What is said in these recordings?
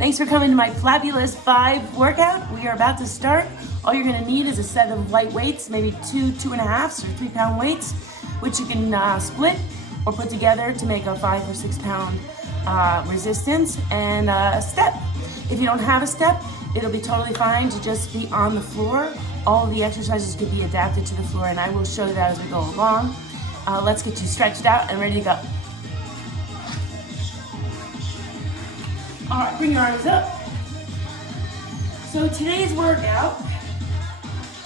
Thanks for coming to my Fabulous 5 workout. We are about to start. All you're gonna need is a set of light weights, maybe 2.5 or 3 pound weights, which you can split or put together to make a 5 or 6 pound resistance, and a step. If you don't have a step, it'll be totally fine to just be on the floor. All of the exercises can be adapted to the floor, and I will show you that as we go along. Let's get you stretched out and ready to go. All right, bring your arms up. So today's workout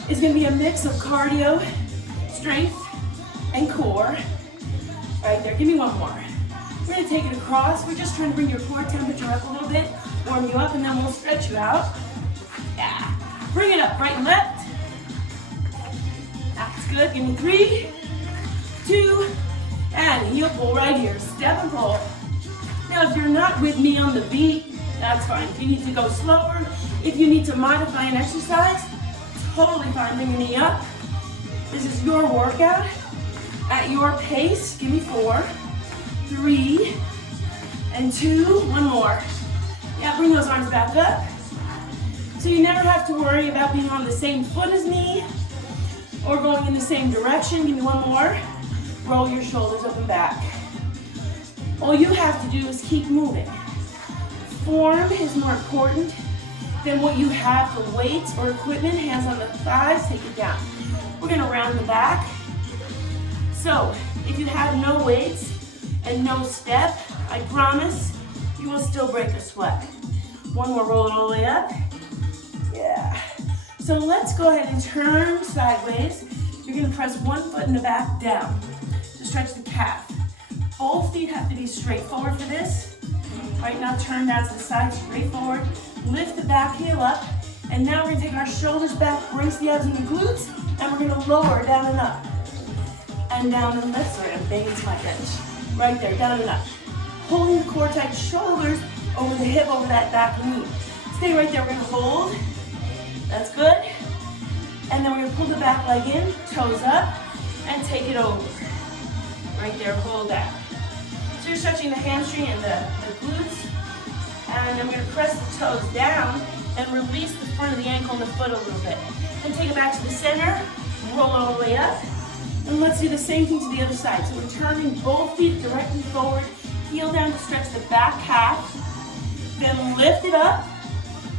is gonna be a mix of cardio, strength, and core. Right there, give me one more. We're gonna take it across. We're just trying to bring your core temperature up a little bit, warm you up, and then we'll stretch you out. Yeah, bring it up, right and left. That's good, give me 3, 2, and heel pull right here, step and pull. Now, if you're not with me on the beat, that's fine. If you need to go slower, if you need to modify an exercise, totally fine. Bring your knee up. This is your workout at your pace. Give me 4, 3, and 2. One more. Yeah, bring those arms back up. So you never have to worry about being on the same foot as me or going in the same direction. Give me one more. Roll your shoulders up and back. All you have to do is keep moving. Form is more important than what you have for weights or equipment. Hands on the thighs, take it down. We're gonna round the back. So, if you have no weights and no step, I promise you will still break a sweat. One more, roll it all the way up. Yeah. So let's go ahead and turn sideways. You're gonna press one foot in the back down to stretch the calf. Both feet have to be straight forward for this. Right now, turn down to the side, straight forward. Lift the back heel up. And now we're gonna take our shoulders back, brace the abs and the glutes, and we're gonna lower down and up. And down and lift, sorry, I'm banging to my bench. Right there, down and up. Holding the core tight, shoulders over the hip, over that back knee. Stay right there, we're gonna hold. That's good. And then we're gonna pull the back leg in, toes up, and take it over. Right there, hold that. So you're stretching the hamstring and the glutes. And I'm gonna press the toes down and release the front of the ankle and the foot a little bit. Then take it back to the center, roll it all the way up. And let's do the same thing to the other side. So we're turning both feet directly forward, heel down to stretch the back calf. Then lift it up,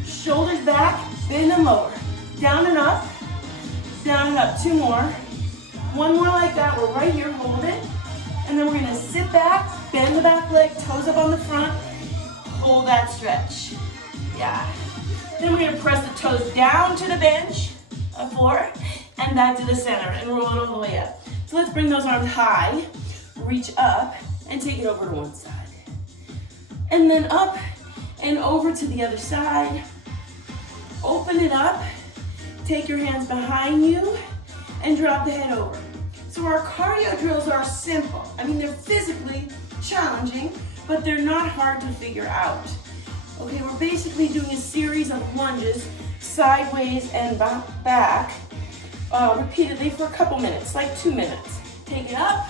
shoulders back, bend and lower. Down and up, down and up. 2 more. One more like that, we're right here, hold it. And then we're gonna sit back, bend the back leg, toes up on the front, hold that stretch. Yeah. Then we're gonna press the toes down to the bench, a floor, and back to the center, and roll it all the way up. So let's bring those arms high, reach up, and take it over to one side. And then up and over to the other side. Open it up, take your hands behind you, and drop the head over. So our cardio drills are simple. I mean, they're physically challenging, but they're not hard to figure out. Okay, we're basically doing a series of lunges, sideways and back, repeatedly for a couple minutes, like 2 minutes. Take it up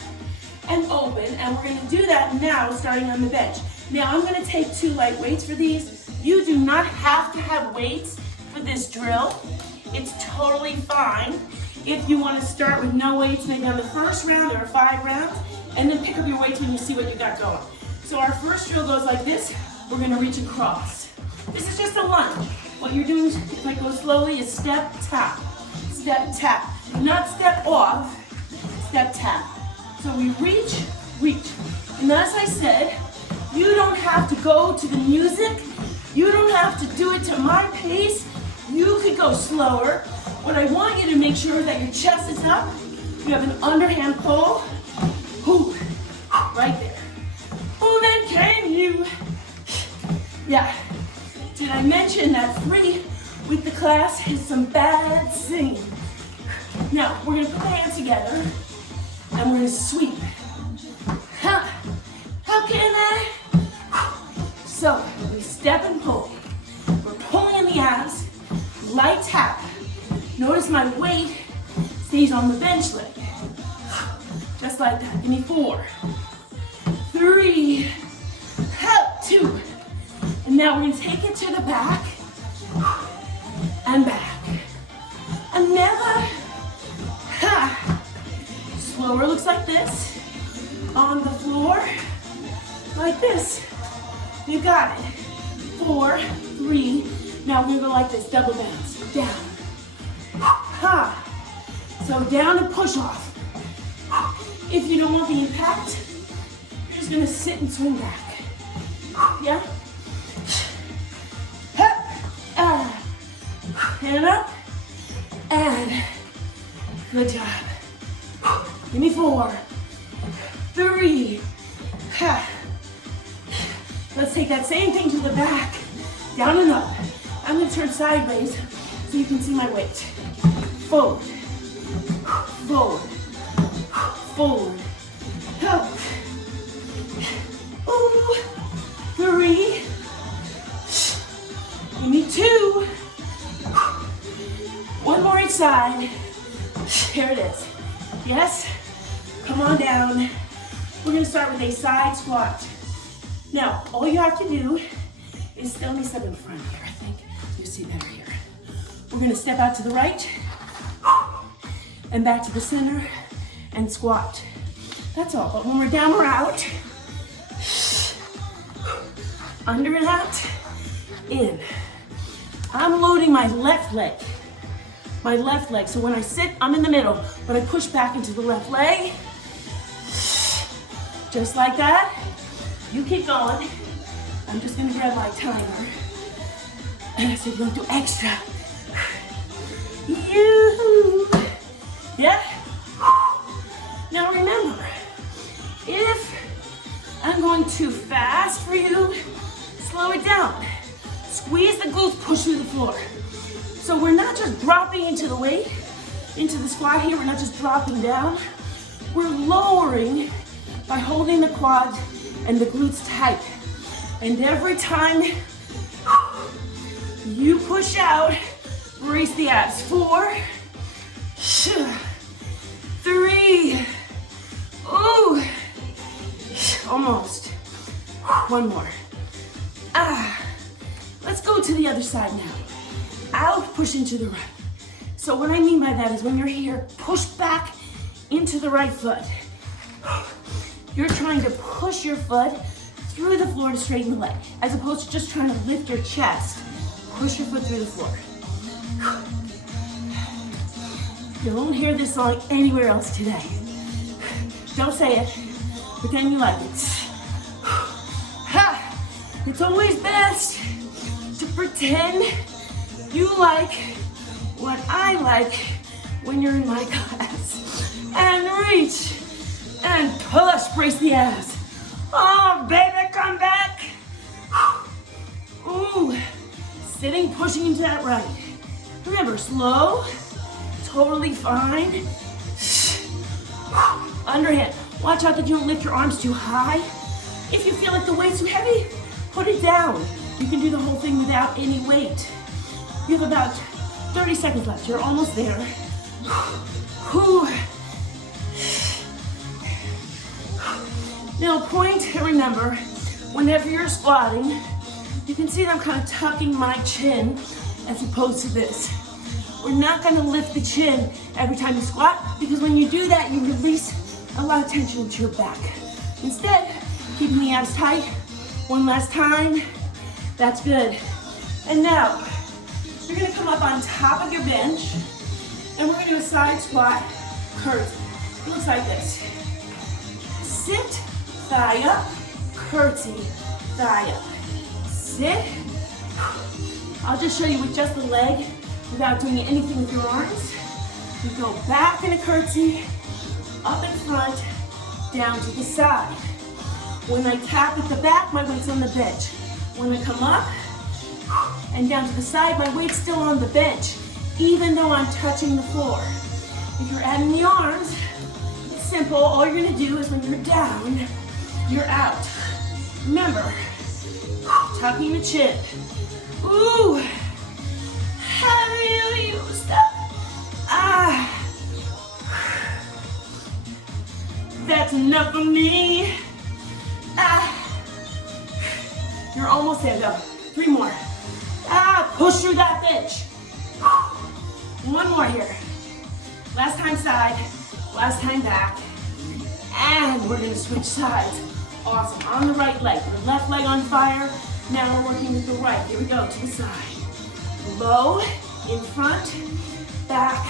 and open, and we're gonna do that now, starting on the bench. Now, I'm gonna take 2 light weights for these. You do not have to have weights for this drill. It's totally fine if you want to start with no weights, maybe on the first round or 5 rounds, and then pick up your weights when you see what you got going. So our first drill goes like this. We're gonna reach across. This is just a lunge. What you're doing, if I go slowly, is step, tap. Step, tap. Not step off, step, tap. So we reach, reach. And as I said, you don't have to go to the music. You don't have to do it to my pace. You could go slower. What I want you to make sure that your chest is up. You have an underhand pull. Ooh, right there. Oh, then came you. Yeah. Did I mention that free with the class is some bad singing? Now, we're gonna put the hands together and we're gonna sweep. How can I? So, we step and pull. We're pulling in the abs, light tap. Notice my weight stays on the bench leg. Just like that. Give me 4, 3, 2, And now we're gonna take it to the back and back. Another. Ha. Slower looks like this. On the floor, like this. You got it. 4, 3. Now we're gonna go like this, double bounce. Down. Ha. So down and push off. If you don't want the impact, you're just gonna sit and swing back. Yeah? And up. And good job. Give me 4, 3. Let's take that same thing to the back. Down and up. I'm gonna turn sideways so you can see my weight. Forward. Forward. Forward. Up. Ooh. 3. Give me 2. 1 more each side. Here it is. Yes? Come on down. We're gonna start with a side squat. Now, all you have to do is still me step in front here. I think you see better here. We're gonna step out to the right and back to the center and squat. That's all. But when we're down, we're out. Under and out. In. I'm loading my left leg. My left leg. So when I sit, I'm in the middle, but I push back into the left leg. Just like that. You keep going. I'm just gonna grab my timer. And I said, don't do extra. You. Yeah? Now remember, if I'm going too fast for you, slow it down. Squeeze the glutes, push through the floor. So we're not just dropping into the weight, into the squat here, we're not just dropping down. We're lowering by holding the quads and the glutes tight. And every time you push out, brace the abs. 4, 3, ooh, almost. 1 more. Let's go to the other side now. Out, push into the right. So what I mean by that is when you're here, push back into the right foot. You're trying to push your foot through the floor to straighten the leg, as opposed to just trying to lift your chest. Push your foot through the floor. You won't hear this song anywhere else today. Don't say it. Pretend you like it. It's always best to pretend you like what I like when you're in my class. And reach and push, brace the abs. Oh, baby, come back. Ooh, sitting, pushing into that right. Remember, slow, totally fine. Underhand. Watch out that you don't lift your arms too high. If you feel like the weight's too heavy, put it down. You can do the whole thing without any weight. You have about 30 seconds left. You're almost there. Now point and remember, whenever you're squatting, you can see that I'm kind of tucking my chin as opposed to this. We're not gonna lift the chin every time you squat, because when you do that, you release a lot of tension into your back. Instead, keeping the abs tight. 1 last time. That's good. And now, you're gonna come up on top of your bench, and we're gonna do a side squat curtsy. It looks like this. Sit, thigh up, curtsy, thigh up. Sit. I'll just show you with just the leg, without doing anything with your arms. You go back in a curtsy, up in front, down to the side. When I tap at the back, my weight's on the bench. When I come up and down to the side, my weight's still on the bench, even though I'm touching the floor. If you're adding the arms, it's simple. All you're gonna do is when you're down, you're out. Remember, tucking the chin. Ooh, have you used up? That's enough for me. You're almost there, go. 3 more. Push through that bench. 1 more here. Last time side, last time back. And we're gonna switch sides. Awesome, on the right leg. The left leg on fire. Now we're working with the right. Here we go, to the side. Low, in front, back,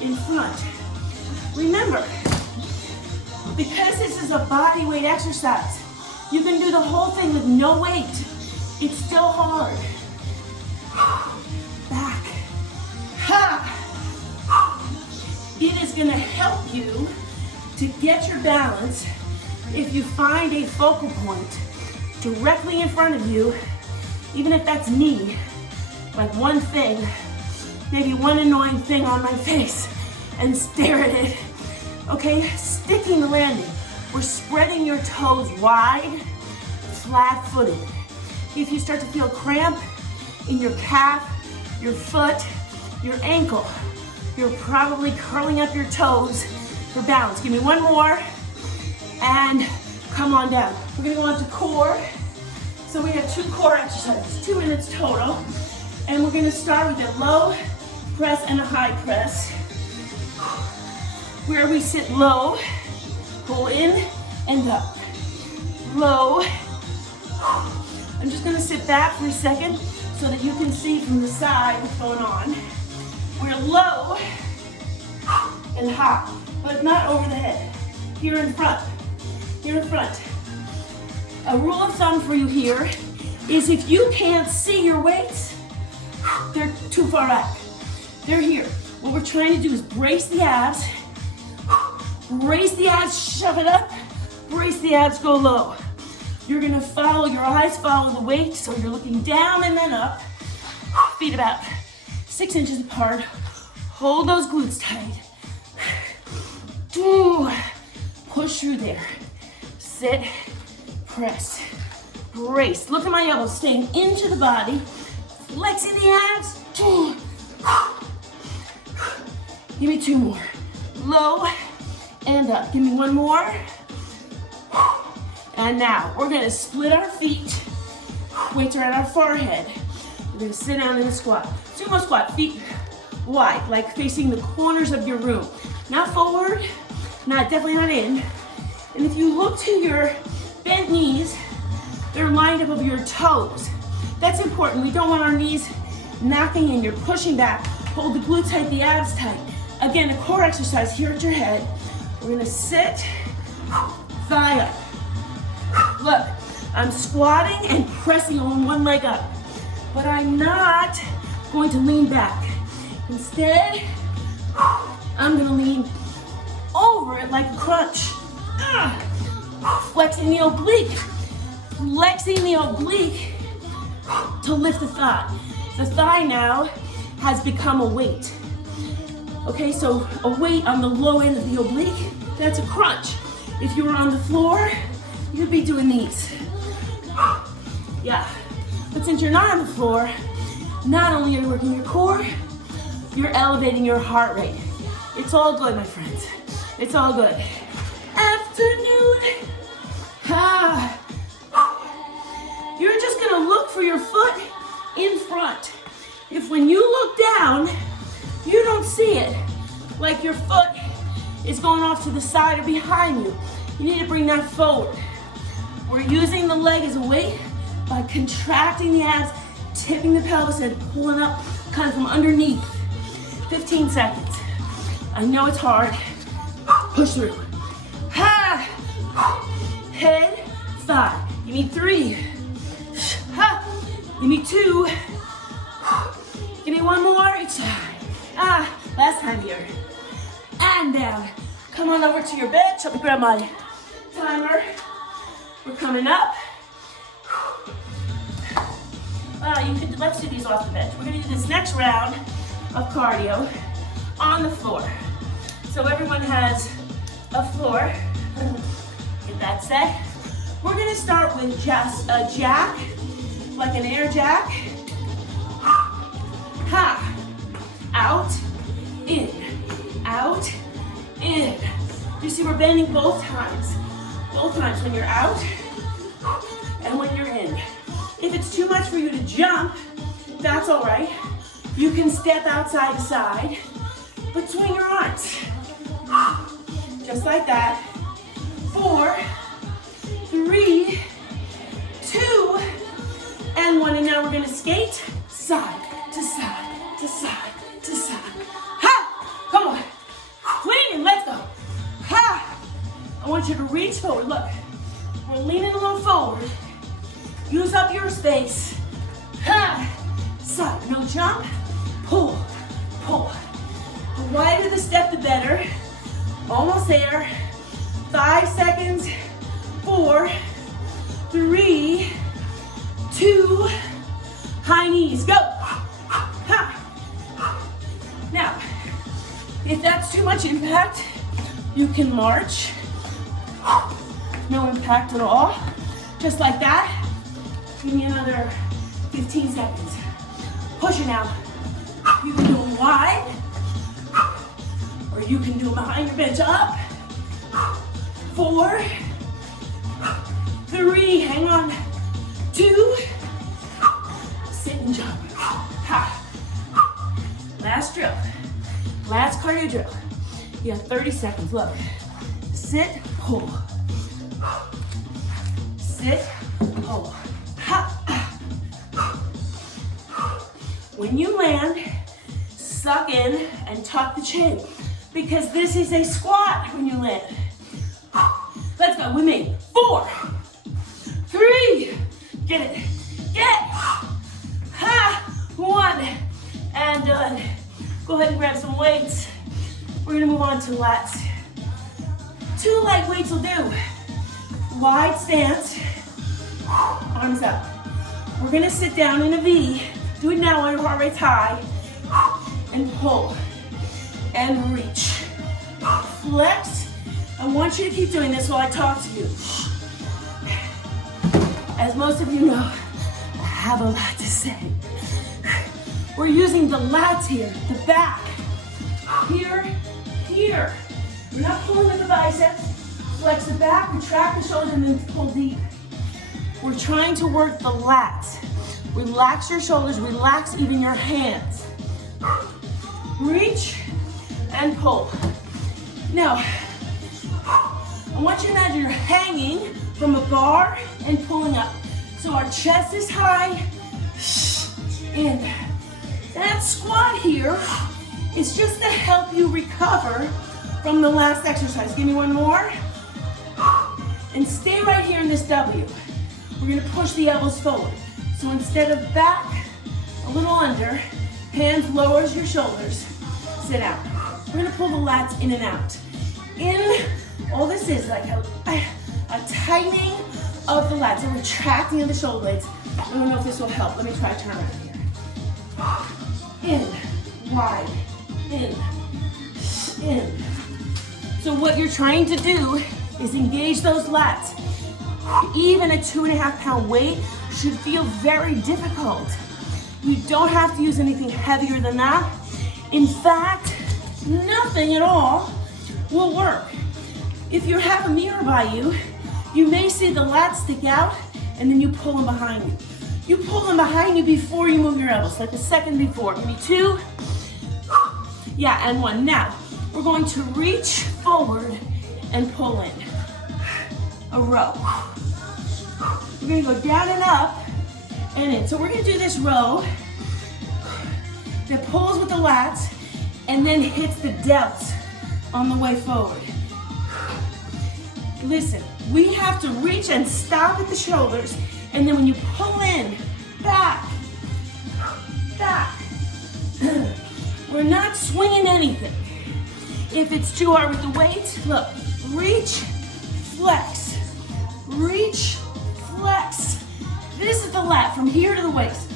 in front. Remember, because this is a body weight exercise, you can do the whole thing with no weight. It's still hard. Back. Ha! It is gonna help you to get your balance if you find a focal point directly in front of you, even if that's me, like one thing, maybe one annoying thing on my face, and stare at it. Okay, sticking the landing. We're spreading your toes wide, flat-footed. If you start to feel cramp in your calf, your foot, your ankle, you're probably curling up your toes for balance. Give me 1 more, and come on down. We're gonna go on to core. So we have 2 core exercises, 2 minutes total. And we're gonna start with a low press and a high press. Where we sit low, pull in and up. Low. I'm just gonna sit back for a second so that you can see from the side what's going on. We're low and high, but not over the head. Here in front, here in front. A rule of thumb for you here is if you can't see your weights, they're too far back. They're here. What we're trying to do is brace the abs, shove it up, brace the abs, go low. You're gonna follow, your eyes follow the weight, so you're looking down and then up. Feet about 6 inches apart. Hold those glutes tight. Push through there. Sit, press, brace. Look at my elbows, staying into the body, flexing the abs. Give me 2 more. Low and up. Give me 1 more. And now we're gonna split our feet. Weights are at our forehead. We're gonna sit down in a squat. Sumo squat, feet wide, like facing the corners of your room. Not forward, definitely not in. And if you look to your bent knees, they're lined up over your toes. That's important. We don't want our knees knocking in. You're pushing back. Hold the glutes tight, the abs tight. Again, a core exercise here at your head. We're gonna sit, thigh up. Look, I'm squatting and pressing on one leg up, but I'm not going to lean back. Instead, I'm gonna lean over it like a crunch. Flexing the oblique to lift the thigh. The thigh now has become a weight. Okay, so a weight on the low end of the oblique, that's a crunch. If you were on the floor, you'd be doing these. Yeah, but since you're not on the floor, not only are you working your core, you're elevating your heart rate. It's all good, my friends. It's all good. Afternoon. You're just gonna look for your foot in front. If when you look down, you don't see it, like your foot is going off to the side or behind you, you need to bring that forward. We're using the leg as a weight by contracting the abs, tipping the pelvis and pulling up kind of from underneath. 15 seconds. I know it's hard. Push through. Head, thigh. Give me 3. Give me 2. Give me 1 more each time. Last time here. And down. Come on over to your bench. Let me grab my timer. We're coming up. Let's do these off the bench. We're gonna do this next round of cardio on the floor. So everyone has a floor. Get that set. We're gonna start with just a jack, like an air jack. Out, in, out, in. You see we're bending both times. Both times when you're out and when you're in. If it's too much for you to jump, that's all right. You can step outside to side, but swing your arms. Just like that. 4, 3, 2, and 1. And now we're gonna skate side to side to side to side. Ha! Come on. Lean in, let's go. Ha! I want you to reach forward. Look, we're leaning a little forward. Use up your space. Ha! Side, no jump. Pull, pull. The wider the step, the better. Almost there. 5 seconds. 4, 3, 2, high knees, go. Ha. Now, if that's too much impact, you can march. No impact at all. Just like that. Give me another 15 seconds. Push it out. You can do them wide, or you can do them behind your bench up. 4, 3, hang on. 2, sit and jump. Ha. Last drill. Last cardio drill. You have 30 seconds. Look. Sit, pull. Sit, pull. Ha. When you land, suck in and tuck the chin, because this is a squat when you land. Let's go with me. 4, 3, get it, get, ha, 1, and done. Go ahead and grab some weights. We're gonna move on to lats. 2 light weights will do. Wide stance, arms up. We're gonna sit down in a V. Do it now while your heart rate's high. And pull, and reach. Flex. I want you to keep doing this while I talk to you. As most of you know, I have a lot to say. We're using the lats here, the back. Here, here. We're not pulling with the biceps. Flex the back, retract the shoulder, and then pull deep. We're trying to work the lats. Relax your shoulders, relax even your hands. Reach and pull. Now, I want you to imagine you're hanging from a bar and pulling up. So our chest is high, and that squat here is just to help you recover from the last exercise. Give me one more. And stay right here in this W. We're gonna push the elbows forward. So instead of back, a little under, hands lowers your shoulders, sit out. We're gonna pull the lats in and out. In, all this is like a tightening of the lats, a retracting of the shoulder blades. I don't know if this will help. Let me try turn around here. In, wide, in. So what you're trying to do is engage those lats. Even a 2.5 pound weight should feel very difficult. You don't have to use anything heavier than that. In fact, nothing at all will work. If you have a mirror by you, you may see the lats stick out and then you pull them behind you. You pull them behind you before you move your elbows, like a second before. Give me 2. Yeah, and 1. Now, we're going to reach forward and pull in. A row. We're gonna go down and up and in. So we're gonna do this row that pulls with the lats and then hits the delts on the way forward. Listen, we have to reach and stop at the shoulders, and then when you pull in, back, back. We're not swinging anything. If it's too hard with the weight, look, reach, flex, reach, flex. This is the lat from here to the waist.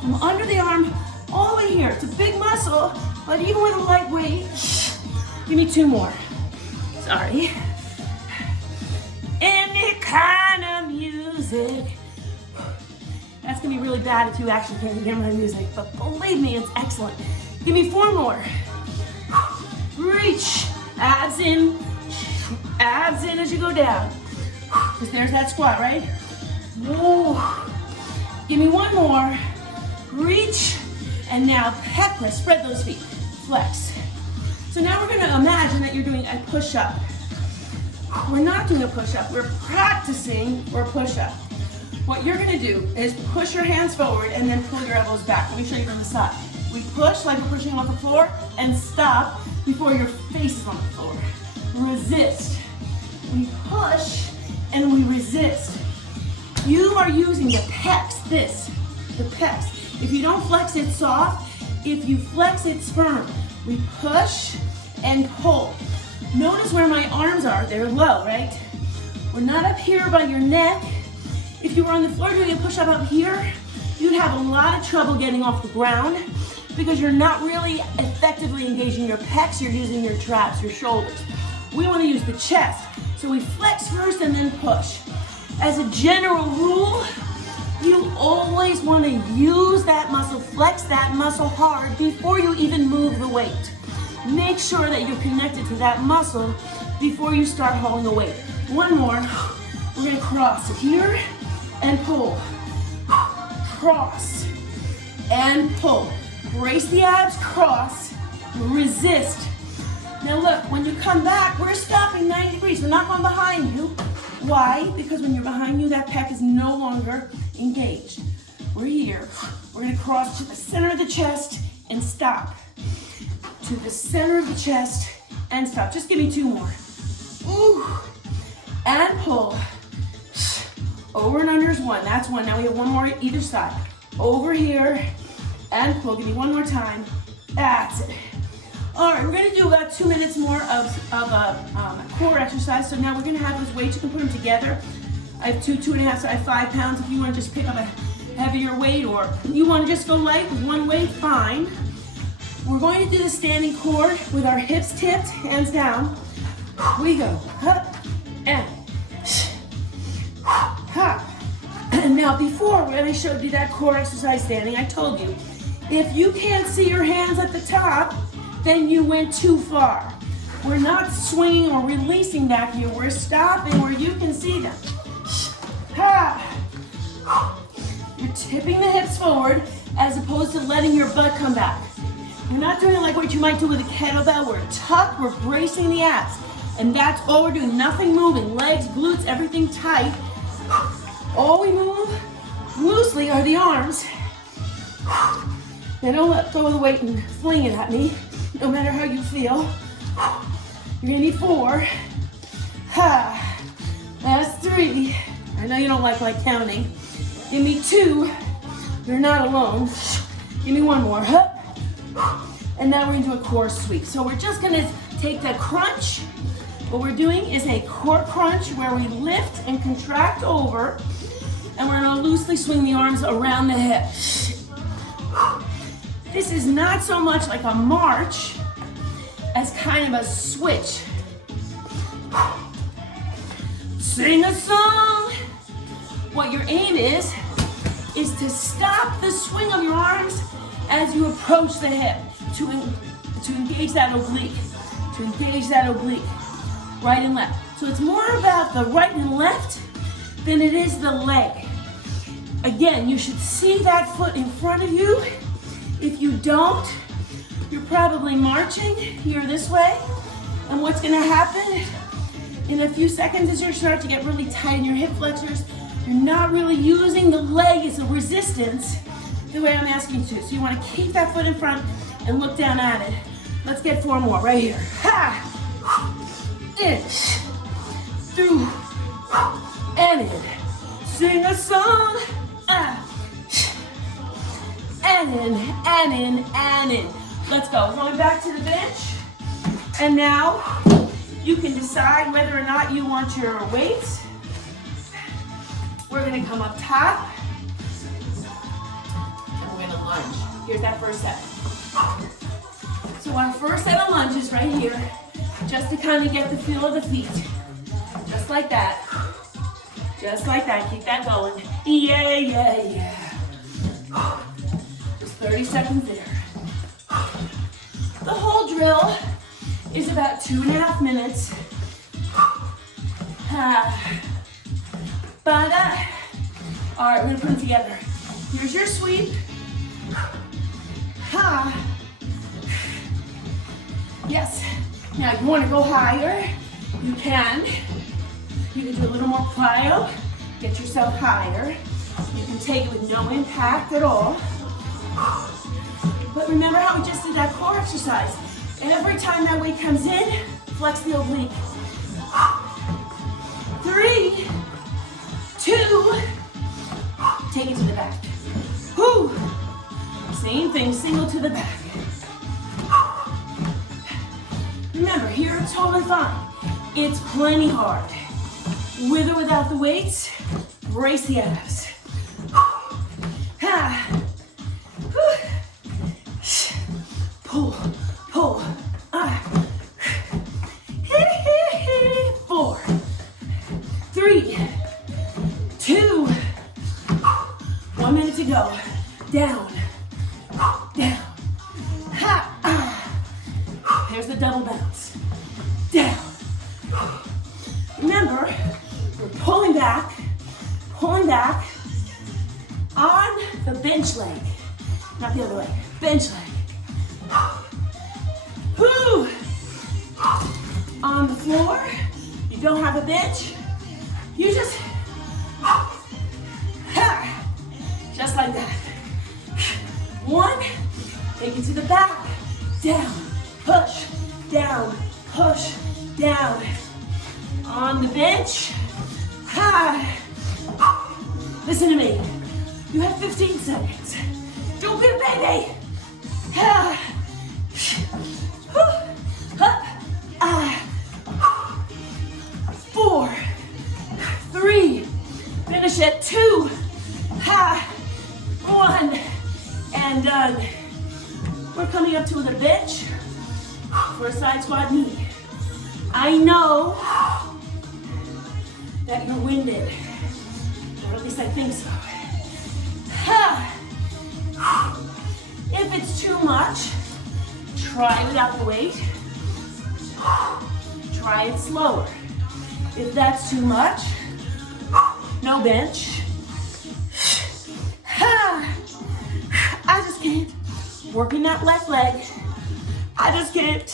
From under the arm all the way here. It's a big muscle, but even with a light weight, give me 2 more. Sorry. Any kind of music. That's gonna be really bad if you actually can't hear my music, but believe me, it's excellent. Give me 4 more. Reach, abs in as you go down. Because there's that squat, right? Whoa. Give me one more. Reach, and now pec press. Spread those feet. Flex. So now we're gonna imagine that you're doing a push-up. We're not doing a push-up, we're practicing for a push-up. What you're gonna do is push your hands forward and then pull your elbows back. Let me show you from the side. We push like we're pushing off the floor and stop before your face is on the floor. Resist. We push and we resist. You are using the pecs, the pecs. If you don't flex, it's soft. If you flex, it's firm. We push and pull. Notice where my arms are. They're low, right? We're not up here by your neck. If you were on the floor doing a push-up up here, you'd have a lot of trouble getting off the ground because you're not really effectively engaging your pecs. You're using your traps, your shoulders. We want to use the chest. So we flex first and then push. As a general rule, you always want to use that muscle, flex that muscle hard before you even move the weight. Make sure that you're connected to that muscle before you start hauling the weight. One more. We're going to cross it here and pull. Cross and pull. Brace the abs, cross, resist. Now look, when you come back, we're stopping 90 degrees. We're not going behind you. Why? Because when you're behind you, that pec is no longer engaged. We're here. We're going to cross to the center of the chest and stop. To the center of the chest and stop. Just give me two more. Ooh. And pull. Over and under is one. That's one. Now we have one more either side. Over here and pull. Give me one more time. That's it. All right, we're going to do about 2 minutes more of a core exercise. So now we're going to have those weights. You can put them together. I have 2.5, so I have 5 pounds. If you want to just pick up a heavier weight or you want to just go light with one weight, fine. We're going to do the standing core with our hips tipped, hands down. We go up and up. And now before, when I showed you that core exercise standing, I told you, if you can't see your hands at the top, then you went too far. We're not swinging or releasing back here. We're stopping where you can see them. You're tipping the hips forward as opposed to letting your butt come back. You're not doing it like what you might do with a kettlebell. We're tucked, we're bracing the abs. And that's all we're doing, nothing moving. Legs, glutes, everything tight. All we move loosely are the arms. They don't let go of the weight and fling it at me, no matter how you feel. You're gonna need 4. That's 3. I know you don't like counting. Give me 2. You're not alone. Give me 1 more. And now we're into a core sweep. So we're just gonna take that crunch. What we're doing is a core crunch where we lift and contract over, and we're gonna loosely swing the arms around the hip. This is not so much like a march as kind of a switch. Sing a song. What your aim is to stop the swing of your arms as you approach the hip, to engage that oblique, right and left. So it's more about the right and left than it is the leg. Again, you should see that foot in front of you. If you don't, you're probably marching here this way. And what's gonna happen in a few seconds is you're start to get really tight in your hip flexors. You're not really using the leg as a resistance the way I'm asking you to. So you wanna keep that foot in front and look down at it. Let's get 4 more right here. Ha! In, through, and in. Sing a song. And in, and in, and in. Let's go. Going back to the bench. And now you can decide whether or not you want your weights. We're gonna come up top. And we're gonna lunge. Here's that first set. So our first set of lunges right here, just to kind of get the feel of the feet. Just like that. Just like that. Keep that going. Yeah, yeah, yeah. Just 30 seconds there. The whole drill is about 2.5 minutes. All right, we're gonna put them together. Here's your sweep. Ha. Yes. Now you want to go higher, you can. You can do a little more plyo, get yourself higher. You can take it with no impact at all. But remember how we just did that core exercise. Every time that weight comes in, flex the oblique. 3, 2, take it to the back. Whew. Same thing, single to the back. Remember, here it's totally fine. It's plenty hard. With or without the weights, brace the abs. Pull, pull. 4, 3, 2, 1 minute to go. Down, down. There's the double bounce. Down. Remember, we're pulling back on the bench leg. Not the other leg, bench leg. Whew. On the floor, you don't have a bench, you just like that. 1, take it to the back, down, push, down, push, down. On the bench, listen to me. You have 15 seconds. Don't be a baby. 4, 3, finish at 2, 1, and done. We're coming up to the bench for a side squat knee. I know that you're winded, or at least I think so. If it's too much, try without the weight. Try it slower. If that's too much, no bench. I just can't. Working that left leg. I just can't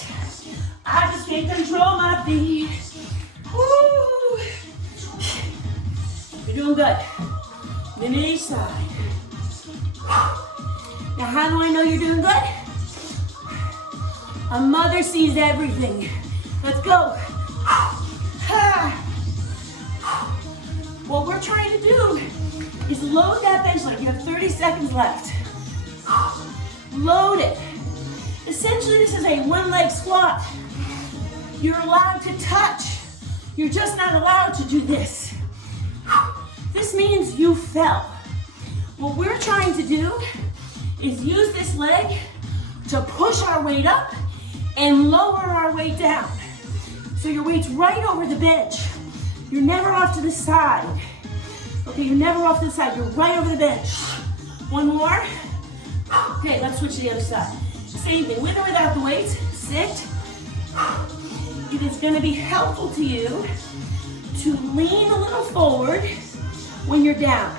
control my feet. Woo. You're doing good. Minute each side. Now, how do I know you're doing good? A mother sees everything. Let's go. What we're trying to do is load that bench leg. You have 30 seconds left. Load it. Essentially, this is a one-leg squat. You're allowed to touch. You're just not allowed to do this. This means you fell. What we're trying to do is use this leg to push our weight up and lower our weight down. So your weight's right over the bench. You're never off to the side. Okay, you're never off to the side. You're right over the bench. One more. Okay, let's switch to the other side. Same thing, with or without the weight. Sit. It is going to be helpful to you to lean a little forward when you're down.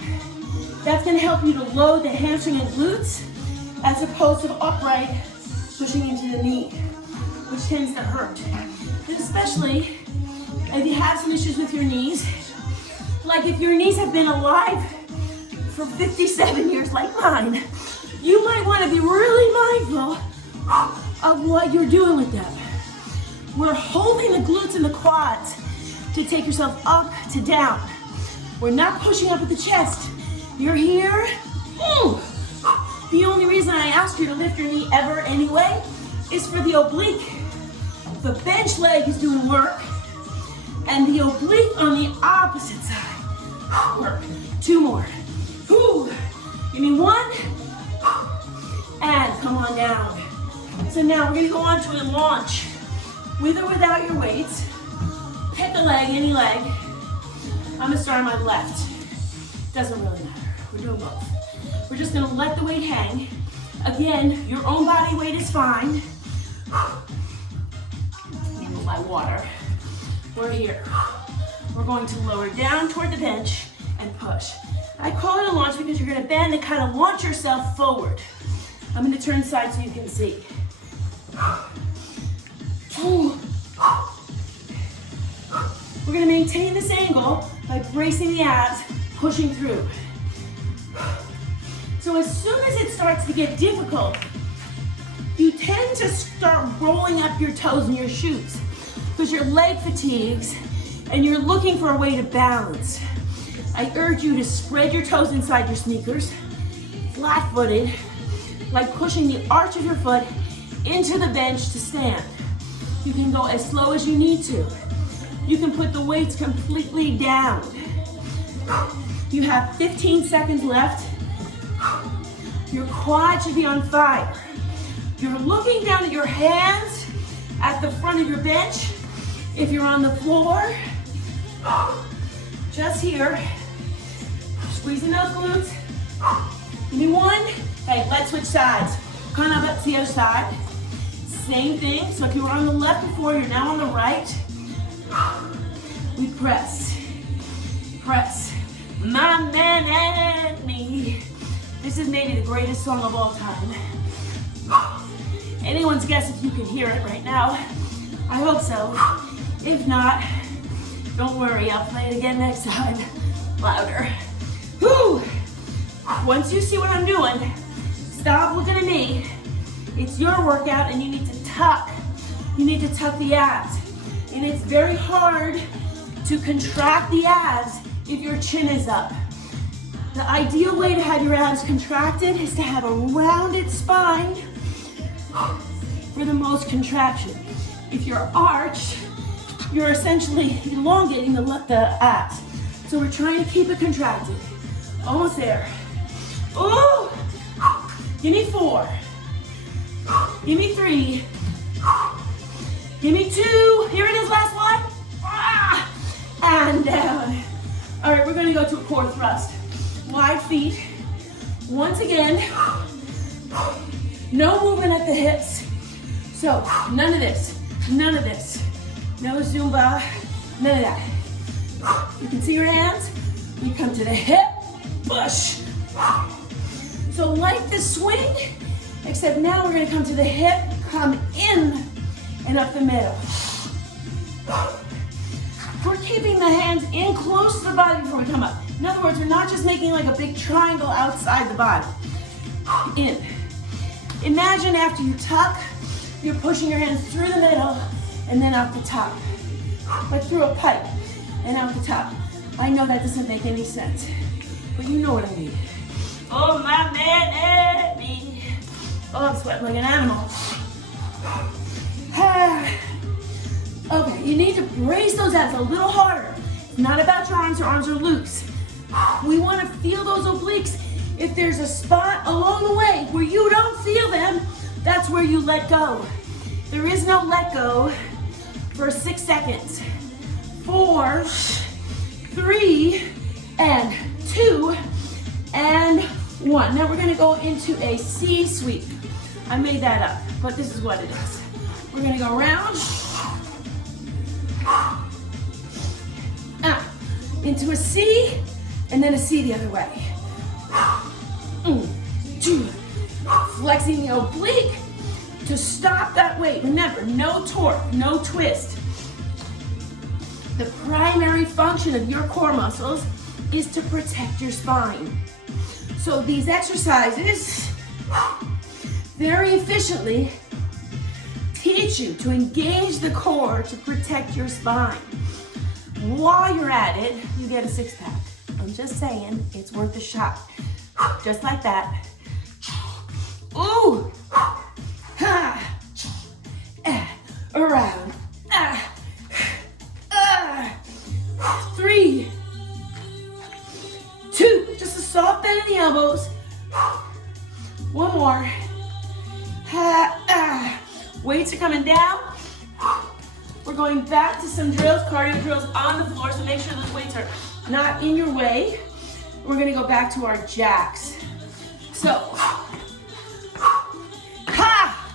That's going to help you to load the hamstring and glutes as opposed to upright pushing into the knee, which tends to hurt. And especially if you have some issues with your knees, like if your knees have been alive for 57 years like mine, you might want to be really mindful of what you're doing with them. We're holding the glutes and the quads to take yourself up to down. We're not pushing up at the chest. You're here. The only reason I asked you to lift your knee ever anyway is for the oblique. The bench leg is doing work, and the oblique on the opposite side. Work. 2 more. Give me 1. And come on down. So now we're gonna go on to a launch. With or without your weights. Pick a leg, any leg. I'm gonna start on my left. Doesn't really matter. We're doing both. We're just gonna let the weight hang. Again, your own body weight is fine. My water. We're here. We're going to lower down toward the bench and push. I call it a launch because you're gonna bend and kind of launch yourself forward. I'm gonna turn side so you can see. We're gonna maintain this angle by bracing the abs, pushing through. So as soon as it starts to get difficult, you tend to start rolling up your toes in your shoes because your leg fatigues and you're looking for a way to balance. I urge you to spread your toes inside your sneakers, flat-footed, like pushing the arch of your foot into the bench to stand. You can go as slow as you need to. You can put the weights completely down. You have 15 seconds left. Your quad should be on fire. You're looking down at your hands at the front of your bench. If you're on the floor, just here, squeezing those glutes. Give me one. Okay, let's switch sides. Come on up to the other side. Same thing. So if you were on the left before, you're now on the right. We press. Press. My man and me. This is maybe the greatest song of all time. Anyone's guess if you can hear it right now. I hope so. If not, don't worry, I'll play it again next time. Louder. Whew. Once you see what I'm doing, stop looking at me. It's your workout and you need to tuck. You need to tuck the abs. And it's very hard to contract the abs if your chin is up. The ideal way to have your abs contracted is to have a rounded spine for the most contraction. If you're arched, you're essentially elongating the abs. So we're trying to keep it contracted. Almost there. Ooh! Give me 4. Give me 3. Give me 2. Here it is, last one. Ah! And down. All right, we're gonna go to a core thrust. Wide feet. Once again, no movement at the hips. So none of this, none of this. No Zumba, none of that. You can see your hands. You come to the hip, push. So like the swing, except now we're gonna come to the hip, come in and up the middle. We're keeping the hands in close to the body before we come up. In other words, we're not just making like a big triangle outside the body. In. Imagine after you tuck, you're pushing your hands through the middle and then out the top. Like through a pipe and out the top. I know that doesn't make any sense, but you know what I mean. Oh, my man and me. Oh, I'm sweating like an animal. Okay, you need to brace those abs a little harder. It's not about your arms are loose. We want to feel those obliques. If there's a spot along the way where you don't feel them, that's where you let go. There is no let go for 6 seconds. 4, 3, and 2, and 1. Now we're gonna go into a C sweep. I made that up, but this is what it is. We're gonna go around, into a C, and then a C the other way. 2, flexing the oblique to stop that weight. Remember, no torque, no twist. The primary function of your core muscles is to protect your spine. So these exercises very efficiently teach you to engage the core to protect your spine. While you're at it, you get a 6-pack. I'm just saying, it's worth a shot. Just like that. Ooh! Ha! Around. 3, 2, just a soft bend in the elbows. 1 more. Weights are coming down. We're going back to some drills, cardio drills on the floor, so make sure those weights are not in your way. We're gonna go back to our jacks. So, ha!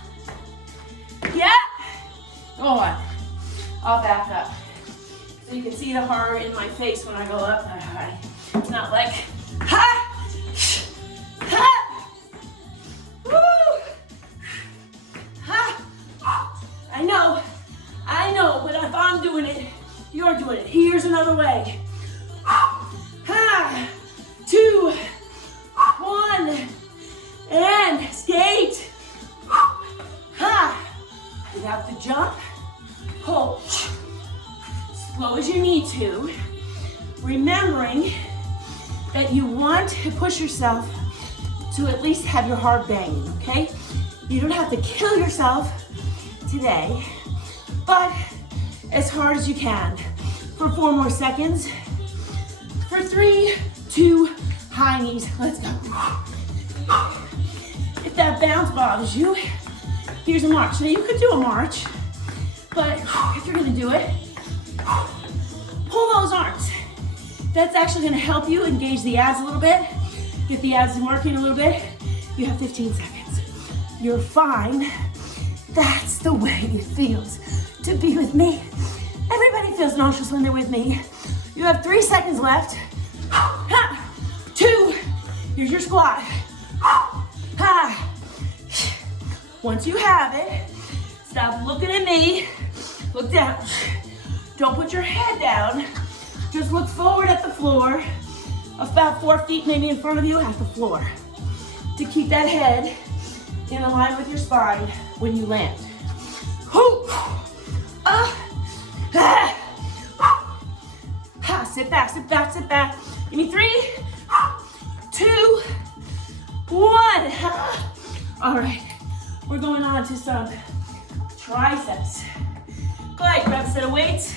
Yeah! Go on. I'll back up. So you can see the horror in my face when I go up that high. It's not like, ha! doing it. Here's another way. Ha, 2, 1, and skate. Ha, without the jump, hold. Slow as you need to, remembering that you want to push yourself to at least have your heart banging, okay? You don't have to kill yourself today, but as hard as you can. For 4 more seconds. For 3, 2, high knees, let's go. If that bounce bothers you, here's a march. Now you could do a march, but if you're gonna do it, pull those arms. That's actually gonna help you engage the abs a little bit, get the abs working a little bit. You have 15 seconds. You're fine. That's the way it feels to be with me. Everybody feels nauseous when they're with me. You have 3 seconds left. 2, here's your squat. Once you have it, stop looking at me. Look down. Don't put your head down. Just look forward at the floor, about 4 feet maybe in front of you at the floor, to keep that head in line with your spine when you land. Sit back, sit back, sit back. Give me 3, 2, 1. All right, we're going on to some triceps. Go ahead, grab a set of weights.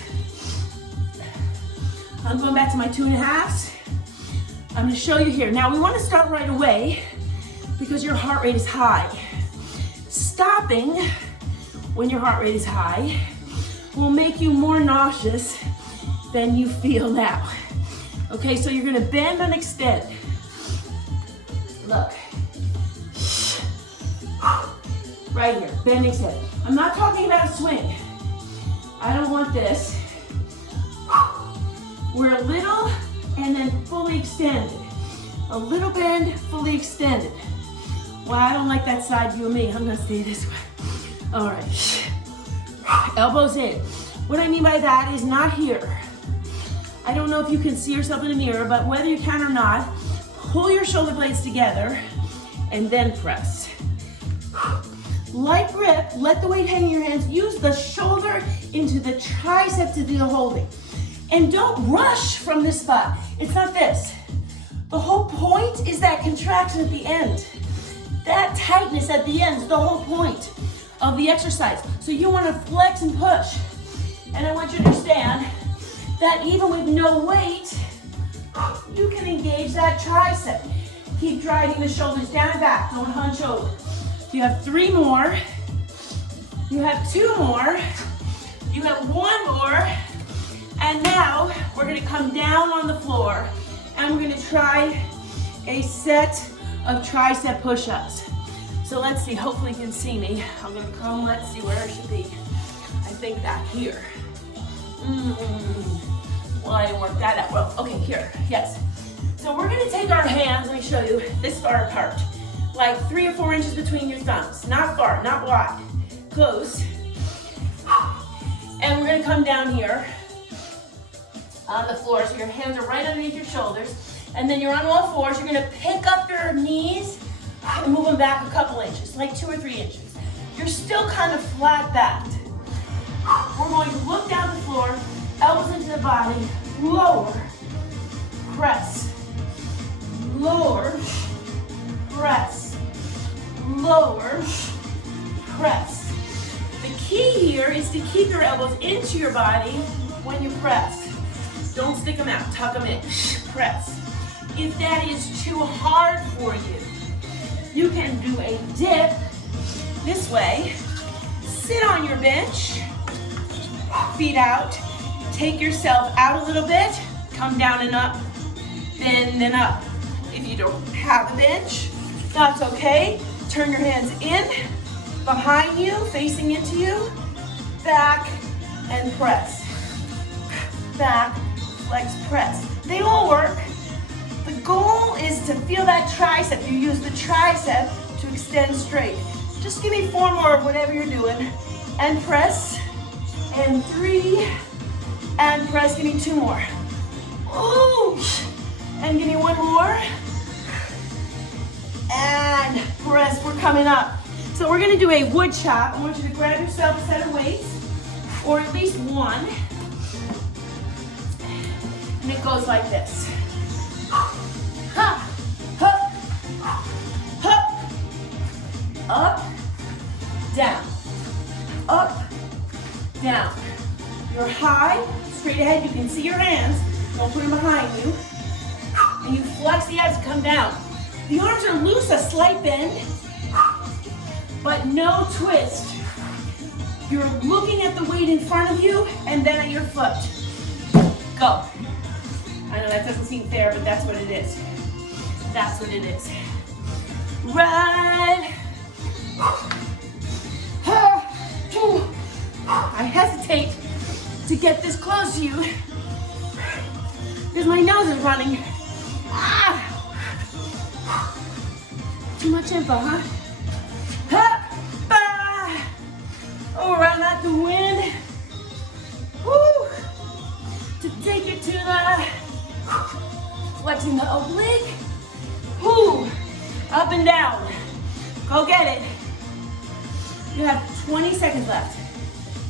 I'm going back to my 2.5s. I'm gonna show you here. Now we wanna start right away because your heart rate is high. Stopping when your heart rate is high will make you more nauseous than you feel now. Okay, so you're gonna bend and extend. Look. Right here, bend and extend. I'm not talking about a swing. I don't want this. We're a little and then fully extended. A little bend, fully extended. Well, I don't like that side view of me. I'm gonna stay this way. All right. Elbows in. What I mean by that is not here. I don't know if you can see yourself in the mirror, but whether you can or not, pull your shoulder blades together and then press. Light grip, let the weight hang in your hands. Use the shoulder into the tricep to do the holding. And don't rush from this spot. It's not this. The whole point is that contraction at the end. That tightness at the end is the whole point of the exercise. So you want to flex and push. And I want you to understand that even with no weight, you can engage that tricep. Keep driving the shoulders down and back. Don't hunch over. You have 3 more. You have 2 more. You have 1 more. And now we're gonna come down on the floor and we're gonna try a set of tricep push-ups. So let's see, hopefully you can see me. I'm gonna come, let's see where I should be. I think back here. Well, I didn't work that out well. Okay, here, yes. So we're gonna take our hands, let me show you, this far apart. Like 3 or 4 inches between your thumbs. Not far, not wide, close. And we're gonna come down here on the floor, so your hands are right underneath your shoulders. And then you're on all fours, you're gonna pick up your knees and move them back a couple inches, like 2 or 3 inches. You're still kind of flat backed. We're going to look down the floor, elbows into the body, lower, press, lower, press, lower, press. The key here is to keep your elbows into your body when you press. Don't stick them out, tuck them in, press. If that is too hard for you, you can do a dip this way. Sit on your bench, feet out, take yourself out a little bit, come down and up, bend and up. If you don't have a bench, that's okay. Turn your hands in, behind you, facing into you, back and press. Back, flex, press. They all work. The goal is to feel that tricep. You use the tricep to extend straight. Just give me 4 more of whatever you're doing. And press. And 3, And press, give me 2 more. Ooh, and give me 1 more. And press, we're coming up. So we're gonna do a wood chop. I want you to grab yourself a set of weights, or at least one. And it goes like this. Ha, ha, ha. Up, down, up, down. You're high, straight ahead. You can see your hands. Don't put them behind you. And you flex the abs, come down. The arms are loose, a slight bend, but no twist. You're looking at the weight in front of you and then at your foot. Go. I know that doesn't seem fair, but that's what it is. That's what it is. Right. I hesitate to get this close to you because my nose is running. Ah. Too much info, huh? Oh, run out the wind. Woo. To take it to the flexing the oblique. Woo. Up and down. Go get it. You have 20 seconds left.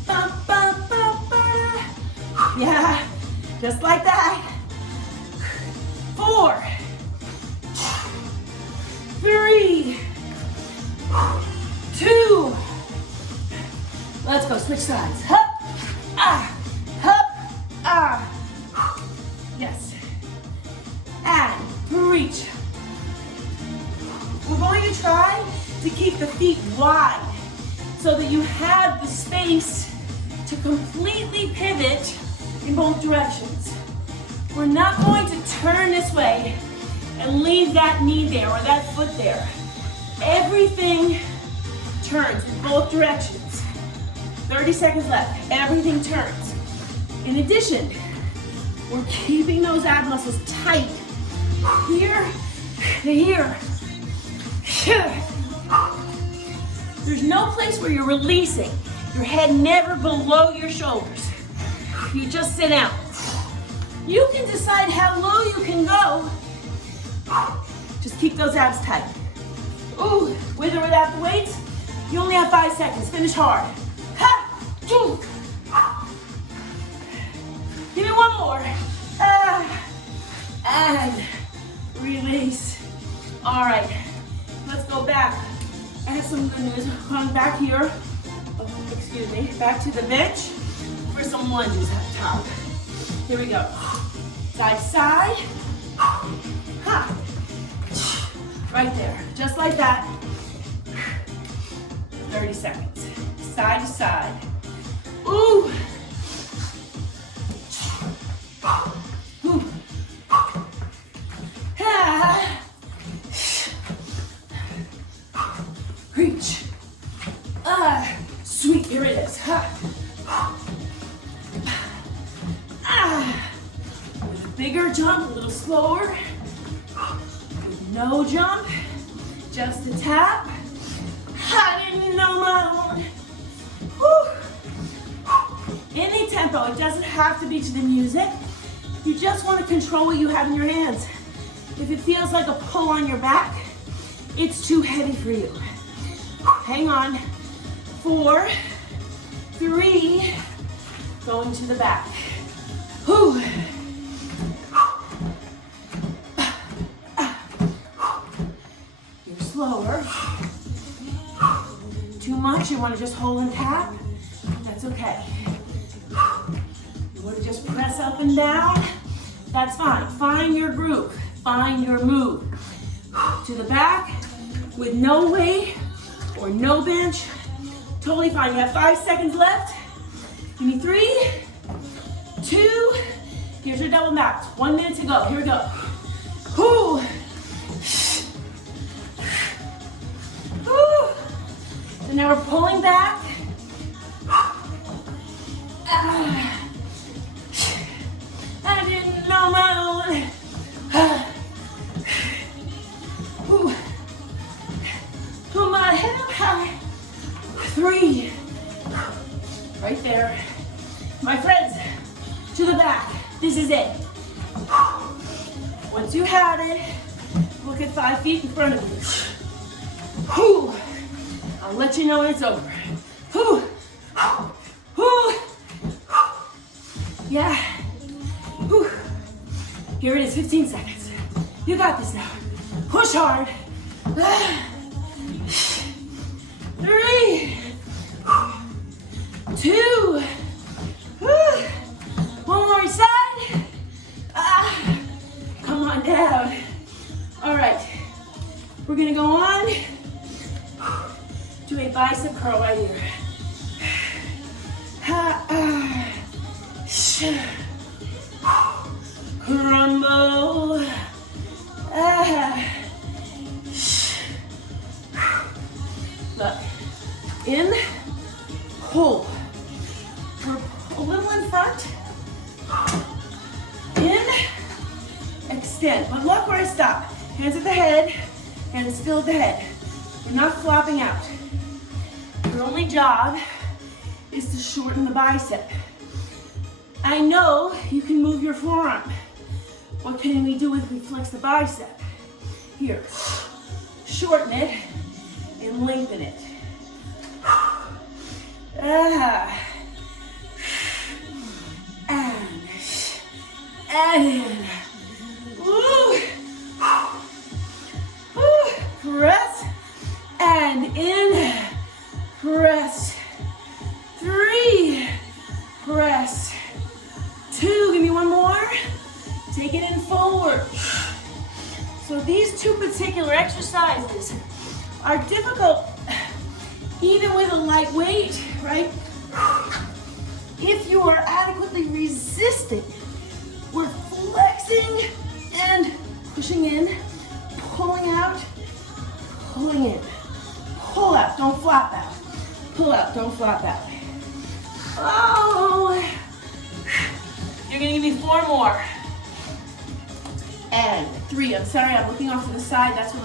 Ba, ba, ba, ba. Yeah, just like that. 4, 3, 2. Let's go, switch sides. Hup, ah, hup, ah. Yes. And reach. We're going to try to keep the feet wide so that you have the space to completely pivot in both directions. We're not going to turn this way and leave that knee there or that foot there. Everything turns in both directions. 30 seconds left. Everything turns. In addition, we're keeping those ab muscles tight. Here to here. There's no place where you're releasing. Your head never below your shoulders. You just sit down. You can decide how low you can go. Just keep those abs tight. Ooh, with or without the weights, you only have 5 seconds. Finish hard. Ha! Choo! Give me 1 more. And release. All right, let's go back. I have some good news. Come back here. Oh, excuse me. Back to the bench for some lunges up top. Here we go. Side to side. Ha! Right there, just like that. 30 seconds. Side to side. Ooh. Ooh. Ah. Reach. Ah. Sweet, here it is. Ha. Ah. With a bigger jump, a little slower. With no jump, just a tap. I didn't know my own. Whew. Any tempo, it doesn't have to be to the music. You just want to control what you have in your hands. If it feels like a pull on your back, it's too heavy for you. Hang on. 4, 3, going to the back. Whew. You're slower. Too much, you want to just hold and tap, that's okay. You want to just press up and down, that's fine. Find your groove, find your move. To the back with no weight or no bench, totally fine. You have 5 seconds left. Give me 3, 2, here's your double max. 1 minute to go, here we go. Whew. Whew. And now we're pulling back. I didn't know my own. Put my head up high. 3. Right there. My friends, to the back. This is it. Once you have it, look at 5 feet in front of you. Whew. I'll let you know when it's over. Whew. Whew. Yeah. Whew. Here it is, 15 seconds. You got this now. Push hard. 3, 2, one more side. Come on down. All right, we're gonna go on to a bicep curl right here. Crumble. Look, in, pull. A little in front. In, extend. But look where I stop. Hands at the head, hands still at the head. We're not flopping out. Your only job is to shorten the bicep. I know you can move your forearm. What can we do if we flex the bicep? Here, shorten it and lengthen it. And woo. Woo. Press and in, press. 3, press. 2, give me one more. Take it in forward. So these 2 particular exercises are difficult, even with a light weight, right? If you are adequately resisting, we're flexing and pushing in, pulling out, pulling in. Pull out, don't flop out. Pull out, don't flop out. Oh, you're gonna give me 4 more. And 3, I'm sorry, I'm looking off to the side. That's where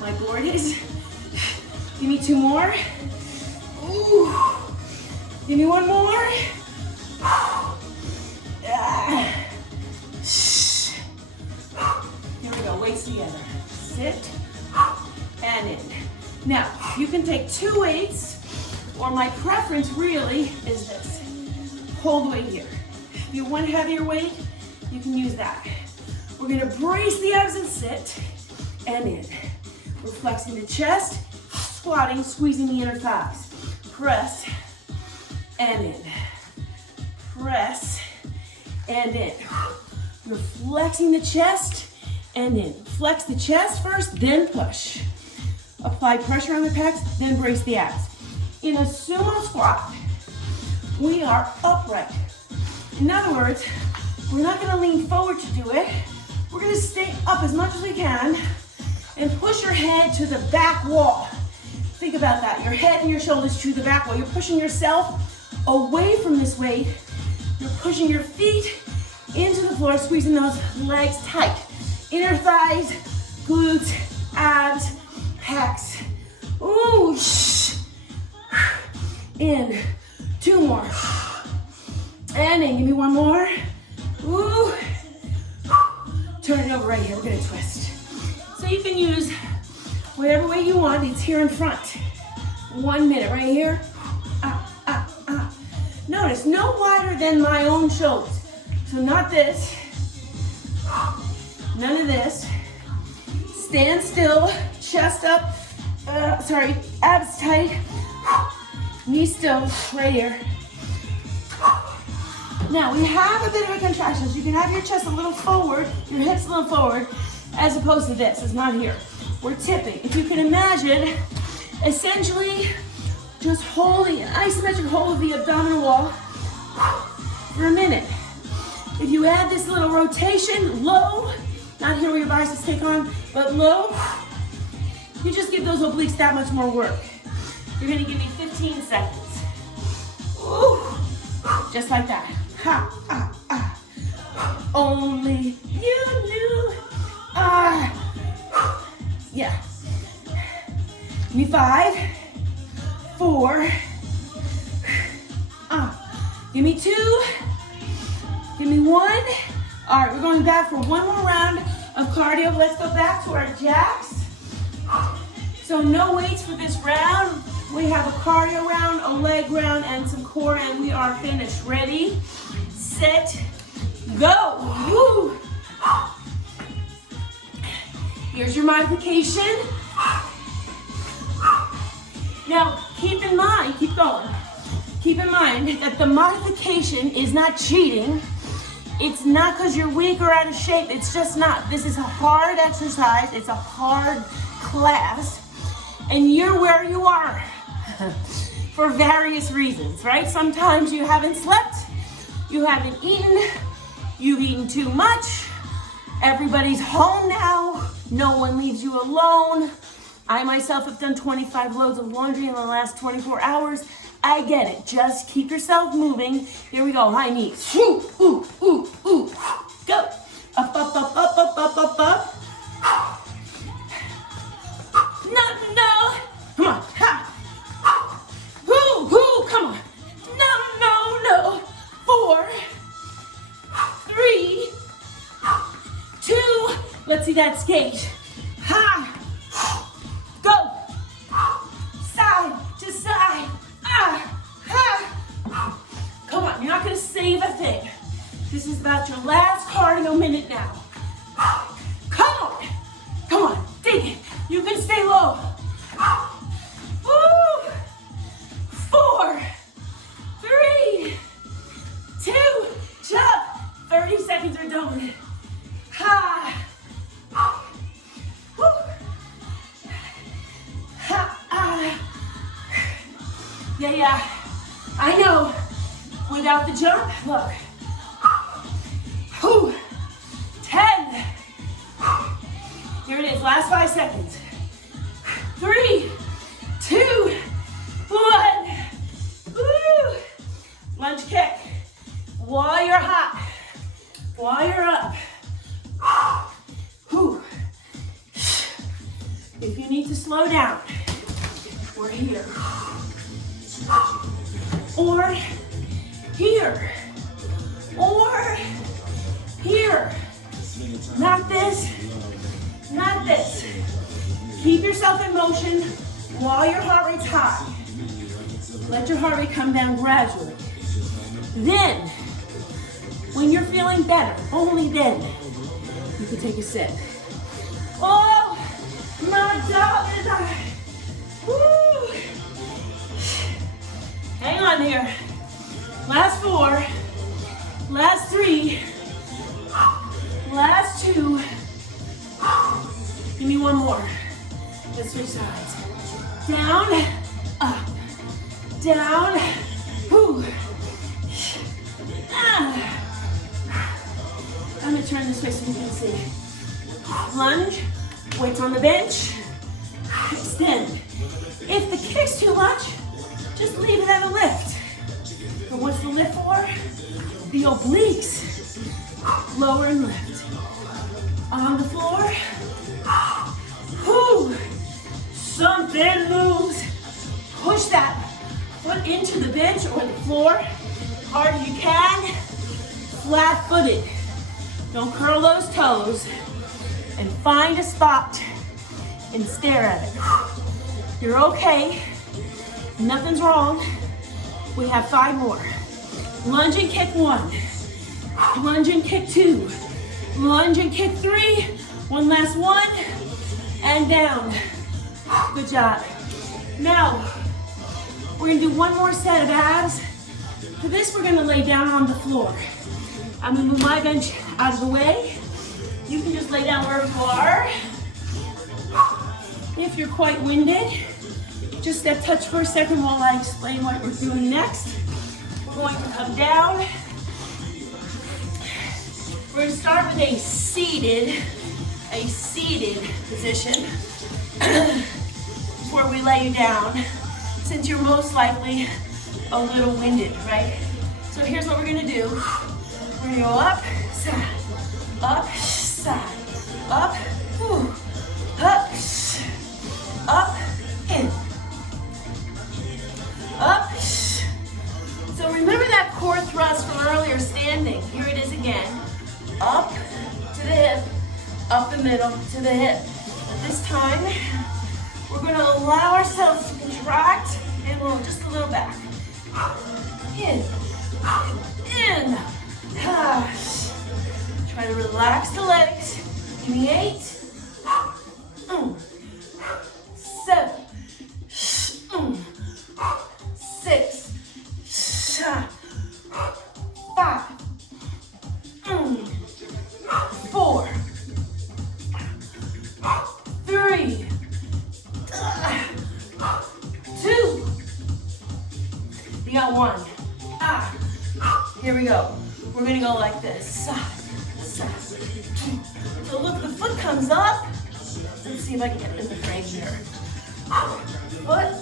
my board is. Give me 2 more. Ooh. Give me 1 more. Here we go, weights together. Sit and in. Now, you can take 2 weights, or my preference really is this. Hold the weight here. If you want heavier weight, you can use that. We're gonna brace the abs and sit and in. We're flexing the chest, squatting, squeezing the inner thighs. Press and in. Press and in. You're flexing the chest and in. Flex the chest first, then push. Apply pressure on the pecs, then brace the abs. In a sumo squat, we are upright. In other words, we're not gonna lean forward to do it. We're gonna stay up as much as we can and push your head to the back wall. Think about that, your head and your shoulders to the back wall. You're pushing yourself away from this weight. You're pushing your feet into the floor, squeezing those legs tight. Inner thighs, glutes, abs, pecs. Ooh, in, 2 more. And in, give me 1 more. Ooh. Turn it over right here, we're gonna twist. So you can use whatever way you want, it's here in front. 1 minute, right here. Notice, no wider than my own shoulders. So not this, none of this. Stand still, chest up, abs tight, knees still, right here. Now we have a bit of a contraction, so you can have your chest a little forward, your hips a little forward, as opposed to this, it's not here. We're tipping. If you can imagine, essentially, just holding an isometric hold of the abdominal wall for a minute. If you add this little rotation, low, not here where your biceps take on, but low, you just give those obliques that much more work. You're gonna give me 15 seconds. Ooh. Just like that. Ha, Only you knew. Yeah. Give me 5, 4, give me 2, Give me one. All right, we're going back for one more round of cardio. Let's go back to our jacks. So no weights for this round. We have a cardio round, a leg round, and some core, and we are finished. Ready, set, go. Woo. Here's your modification. Now, keep in mind, keep going. Keep in mind that the modification is not cheating. It's not because you're weak or out of shape. It's just not. This is a hard exercise. It's a hard class. And you're where you are for various reasons, right? Sometimes you haven't slept, you haven't eaten, you've eaten too much, everybody's home now, no one leaves you alone. I myself have done 25 loads of laundry in the last 24 hours. I get it. Just keep yourself moving. Here we go. High knees. Ooh, ooh, ooh, ooh. Go. Up, up, up, up, up, up, up, up. No, no. Come on. Ha. Woo, woo. Come on. No, no, no. 4, 3, 2. Let's see that skate. Ha. Go. Side to side. Come on, you're not gonna save a thing. This is about your last cardio minute now. Come on, come on, dig it. You can stay low. Woo. 4, 3, 2, jump. 30 seconds are done. Ha. Woo. Ha. Yeah, I know. Without the jump, look. Whew. 10. Here it is, last 5 seconds. 3, 2, 1. Woo. Lunge kick. While you're hot, while you're up. Whew. If you need to slow down, we're here. Or here, or here. Not this, not this. Keep yourself in motion while your heart rate's high. Let your heart rate come down gradually. Then, when you're feeling better, only then, you can take a sip. Oh, my darling. Woo. Hang on here. Last 4, last 3, last 2. Give me one more. Let's switch sides. Down, up, down, whoo. I'm gonna turn this way so you can see. Lunge, weights on the bench, extend. If the kick's too much, just leave it at a lift. And what's the lift for? The obliques. Lower and lift. On the floor. Whew. Something moves. Push that foot into the bench or the floor. Hard as you can. Flat-footed. Don't curl those toes. And find a spot and stare at it. You're okay. Nothing's wrong. We have 5 more. Lunge and kick 1. Lunge and kick 2. Lunge and kick 3. One last one. And down. Good job. Now, we're gonna do one more set of abs. For this, we're gonna lay down on the floor. I'm gonna move my bench out of the way. You can just lay down wherever you are. If you're quite winded, just step touch for a second while I explain what we're doing next. We're going to come down. We're going to start with a seated position before we lay you down, since you're most likely a little winded, right? So here's what we're going to do. We're going to go up, side, up, whew, up, in. Up. So remember that core thrust from earlier standing. Here it is middle to the hip. But this time, we're going to allow ourselves to contract and roll just a little back. In. Try to relax the legs. Give me 8, 7, 6, 5, 4, 3, 2. We got 1. Here we go. We're gonna go like this. Side, side. So look, the foot comes up. Let's see if I can get in the frame here. Foot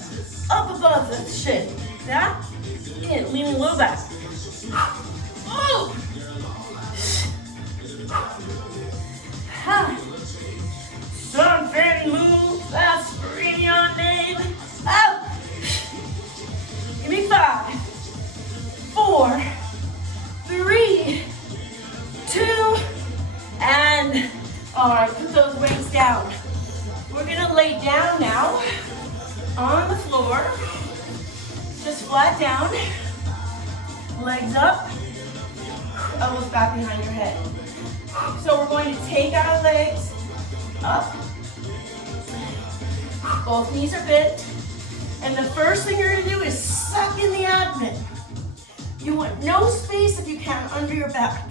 up above the shin. Yeah? In, leaning a little back. Oh! Sun, fan, moon, fast, scream your name. Out! Give me 5, 4, 3, 2, and all right, put those weights down. We're gonna lay down now on the floor, just flat down, legs up, elbows back behind your head. So we're going to take our legs up, both knees are bent, and the first thing you're gonna do is suck in the abdomen. You want no space if you can under your back.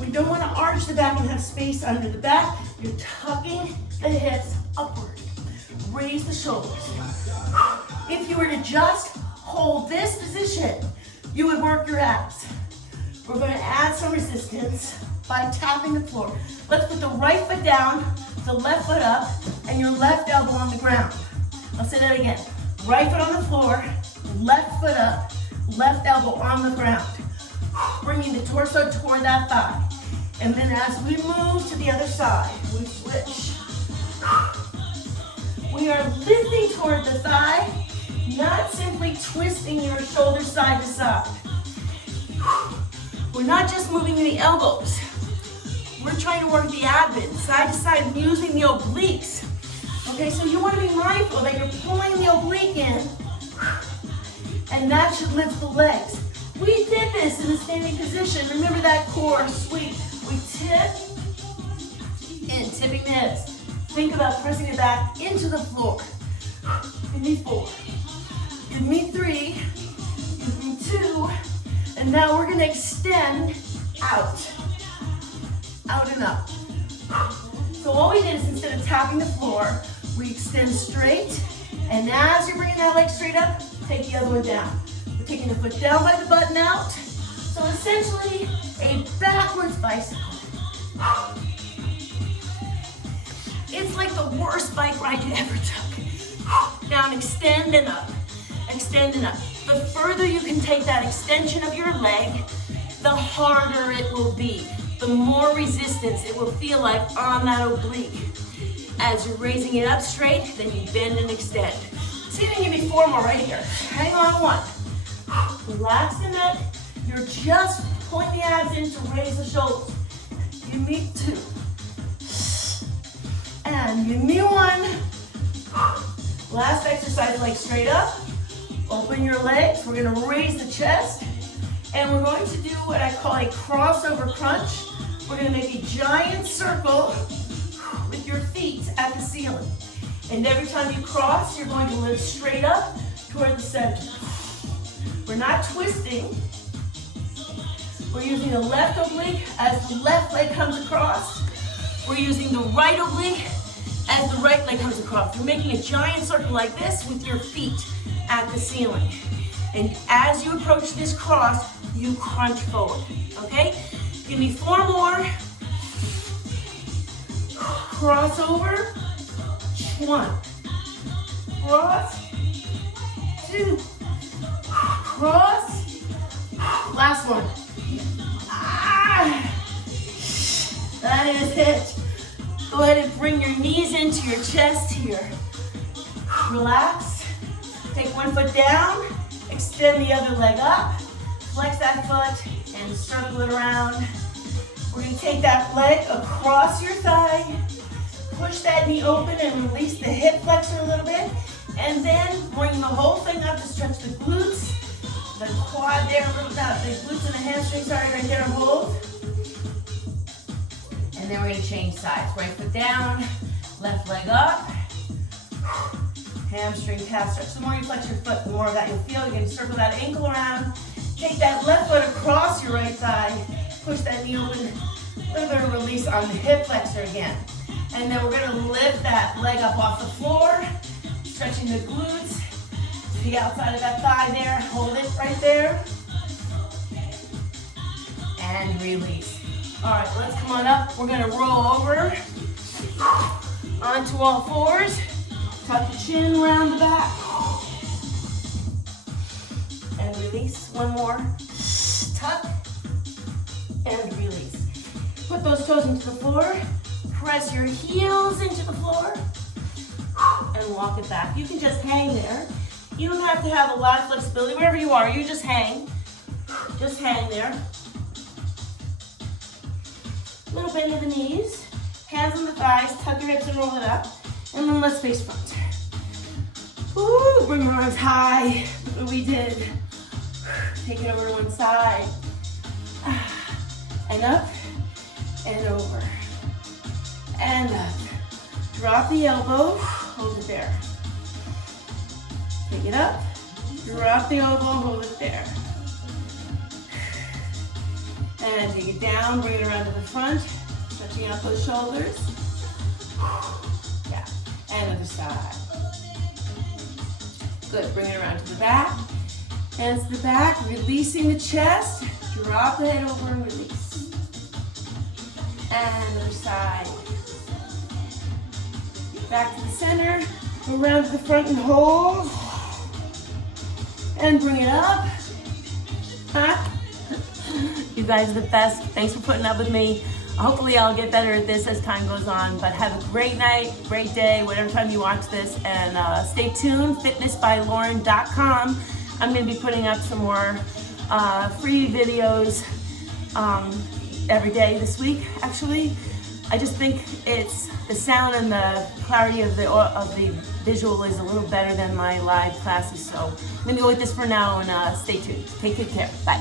We don't want to arch the back and have space under the back. You're tucking the hips upward. Raise the shoulders. If you were to just hold this position, you would work your abs. We're going to add some resistance by tapping the floor. Let's put the right foot down, the left foot up, and your left elbow on the ground. I'll say that again. Right foot on the floor, left foot up, left elbow on the ground. Bringing the torso toward that thigh. And then as we move to the other side, we switch. We are lifting toward the thigh, not simply twisting your shoulders side to side. We're not just moving the elbows. We're trying to work the abdomen, side to side, using the obliques. Okay, so you want to be mindful that you're pulling the oblique in, and that should lift the legs. We did this in a standing position. Remember that core sweep. We tip and tipping the hips. Think about pressing it back into the floor. Give me 4. Give me 3. Give me 2. And now we're going to extend out. Out and up. So what we did is instead of tapping the floor, we extend straight. And as you're bringing that leg straight up, take the other one down. We're taking the foot down by the button out. So essentially, a backwards bicycle. It's like the worst bike ride you ever took. Down, extend and up. Extend and up. The further you can take that extension of your leg, the harder it will be. The more resistance it will feel like on that oblique. As you're raising it up straight, then you bend and extend. See if you can give me 4 more right here. Hang on 1. Relax the neck. You're just pulling the abs in to raise the shoulders. Give me 2. And give me 1. Last exercise, legs straight up. Open your legs. We're going to raise the chest. And we're going to do what I call a crossover crunch. We're going to make a giant circle with your feet at the ceiling. And every time you cross, you're going to lift straight up toward the center. We're not twisting. We're using the left oblique as the left leg comes across. We're using the right oblique as the right leg comes across. You're making a giant circle like this with your feet at the ceiling. And as you approach this cross, you crunch forward, okay? Give me 4 more. Cross over. 1. Cross. 2. Cross. Last one. That is it. Go ahead and bring your knees into your chest here. Relax. Take 1 foot down. Extend the other leg up. Flex that foot and circle it around. We're going to take that leg across your thigh. Push that knee open and release the hip flexor a little bit. And then bring the whole thing up to stretch the glutes, the quad there, a little bit, the glutes and the hamstrings, sorry, right there, hold. And then we're gonna change sides. Right foot down, left leg up. Hamstring calf stretch. The more you flex your foot, the more of that you'll feel. You're gonna circle that ankle around. Take that left foot across your right thigh. Push that knee open. A little bit of release on the hip flexor again. And then we're gonna lift that leg up off the floor, stretching the glutes to the outside of that thigh there. Hold it right there. And release. All right, let's come on up. We're gonna roll over onto all fours. Tuck the chin around the back. And release. One more. Tuck and release. Put those toes into the floor. Press your heels into the floor. And walk it back. You can just hang there. You don't have to have a lot of flexibility. Wherever you are, you just hang. Just hang there. Little bend of the knees. Hands on the thighs. Tuck your hips and roll it up. And then let's face front. Ooh, bring your arms high. Look what we did. Take it over to one side. And up. And over. And up. Drop the elbow. Hold it there. Take it up. Drop the elbow. Hold it there. And take it down. Bring it around to the front. Stretching out those shoulders. Yeah. And other side. Good. Bring it around to the back. Hands to the back. Releasing the chest. Drop the head over and release. And other side. Back to the center. Around to the front and hold. And bring it up. You guys are the best. Thanks for putting up with me. Hopefully I'll get better at this as time goes on, but have a great night, great day, whatever time you watch this, and stay tuned, fitnessbylauren.com. I'm gonna be putting up some more free videos every day this week, actually. I just think it's the sound and the clarity of the visual is a little better than my live classes, so I'm gonna go with this for now and stay tuned. Take good care, bye.